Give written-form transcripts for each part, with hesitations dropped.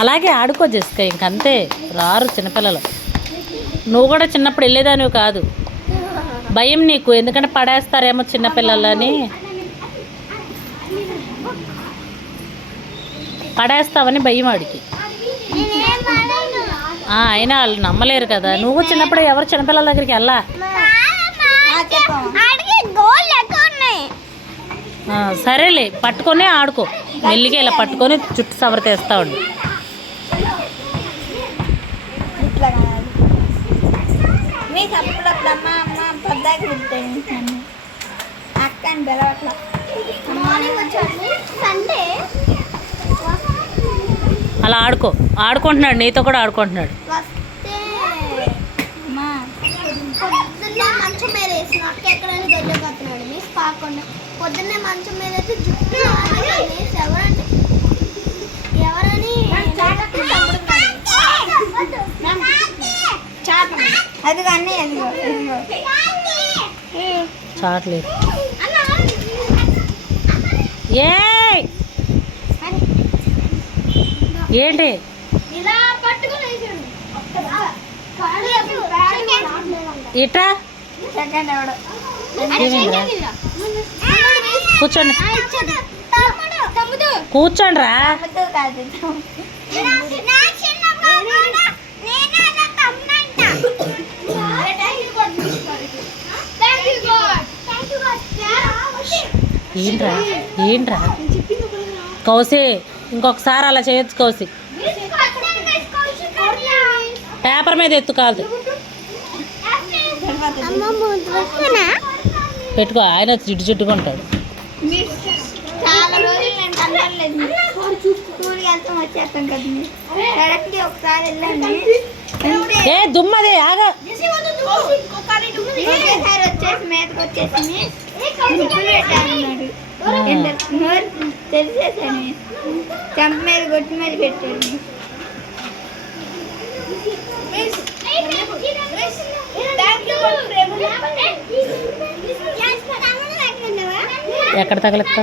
అలాగే ఆడుకో జెస్సిక, ఇంకంతే. రారు చిన్నపిల్లలు. నువ్వు కూడా చిన్నప్పుడు వెళ్ళేదానివి కాదు. భయం నీకు, ఎందుకంటే పడేస్తారేమో చిన్నపిల్లలని. పడేస్తావని భయం వాడికి. అయినా వాళ్ళు నమ్మలేరు కదా. నువ్వు చిన్నప్పుడు ఎవరు చిన్నపిల్లల దగ్గరికి వెళ్ళా. సరేలే, పట్టుకొని ఆడుకో. మెల్లిగా ఇలా పట్టుకొని చుట్టూ సవరతేస్తా ఉండు. అలా ఆడుకుంటున్నాడు, నీతో కూడా ఆడుకుంటున్నాడు. పొద్దున్నే మంచం మీద జుట్టు ఎవరని అది కానీ చాట్లేదు. ఏంటి ఇట్రా కూర్చోండి, కూర్చోండి రా. ఏంట్రా కౌసి, ఇంకొకసారి అలా చేయొచ్చు కౌసి. పేపర్ మీద ఎత్తు కాదు పెట్టుకో. ఆయన జిడ్డు జిడ్డుగా ఉంటాడు. ఏ దుమ్మది ఆగా. తెలిసేసాను, చెంప మీద గొట్టి మీద పెట్టాను. ఎక్కడ తగలుతా?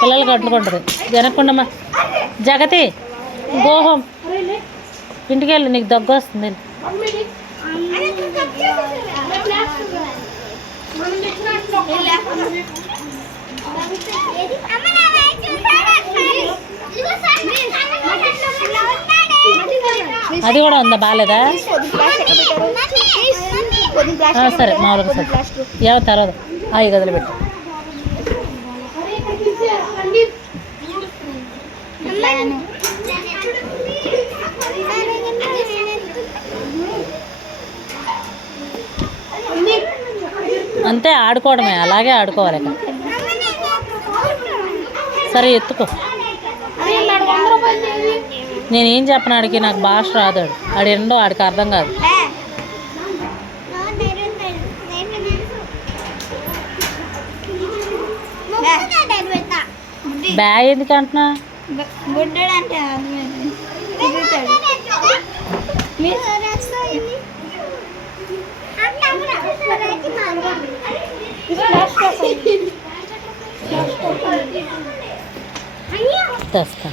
పిల్లలు కట్టుకుంటుంది. వెనక్కుండమ్మా. జగతి గోహం, ఇంటికి వెళ్ళు, నీకు దగ్గు వస్తుంది. అది కూడా ఉందా? బాగాలేదా? సరే మామూలుగా సరే. ఏమో తర్వాత ఈ గదిలో పెట్టు. అంతే, ఆడుకోవడమే, అలాగే ఆడుకోవాలి. సరే ఎత్తుకో. నేనేం చెప్పను ఆడికి, నాకు భాష రాదాడు. ఆడు ఎండో ఆడికి అర్థం కాదు. బ్యాగ్ ఎందుకు అంటున్నా? తెస్తా.